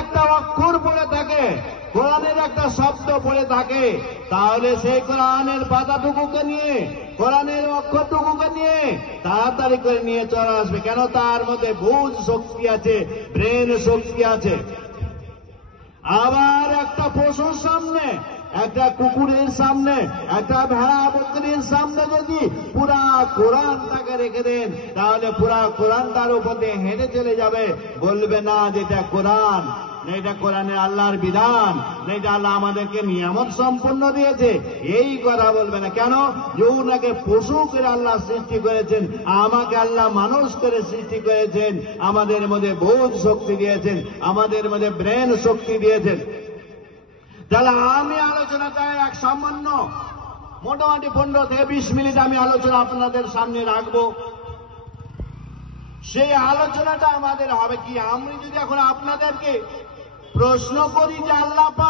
একটা অক্ষর পড়ে থাকে, কোরআনের একটা শব্দ পড়ে থাকে, তাহলে সেই কোরআনের পাতাটুকুকে নিয়ে, কোরআনের অক্ষরটুকুকে নিয়ে তাড়াতাড়ি করে নিয়ে চলে আসবে। কেন? তার মধ্যে বুঝ শক্তি আছে, ব্রেন শক্তি আছে। আবার একটা পশুর সামনে, একটা কুকুরের সামনে, একটা ভেড়া বকরির সামনে যদি পুরা কোরআনটাকে রেখে দেন, তাহলে পুরা কোরআনটার উপর দিয়ে হেঁটে চলে যাবে, বলবে না যেটা কোরআন, না এটা কোরআনের আল্লাহর বিধান, না এটা আল্লাহ আমাদেরকে নিয়ামত সম্পন্ন দিয়েছে, এই কথা বলবে না। কেন? যে ওনাকে পশু করে আল্লাহ সৃষ্টি করেছেন, আমাকে আল্লাহ মানুষ করে সৃষ্টি করেছেন, আমাদের মধ্যে বোধ শক্তি দিয়েছেন, আমাদের মধ্যে ব্রেন শক্তি দিয়েছেন। তাহলে আমি আলোচনাটা এক সামান্য মোটামুটি 15 থেকে 20 মিনিট আমি আলোচনা আপনাদের সামনে রাখবো। সেই আলোচনাটা আমাদের হবে কি, আমি যদি এখন আপনাদেরকে প্রশ্ন করি যে আল্লাহ পাক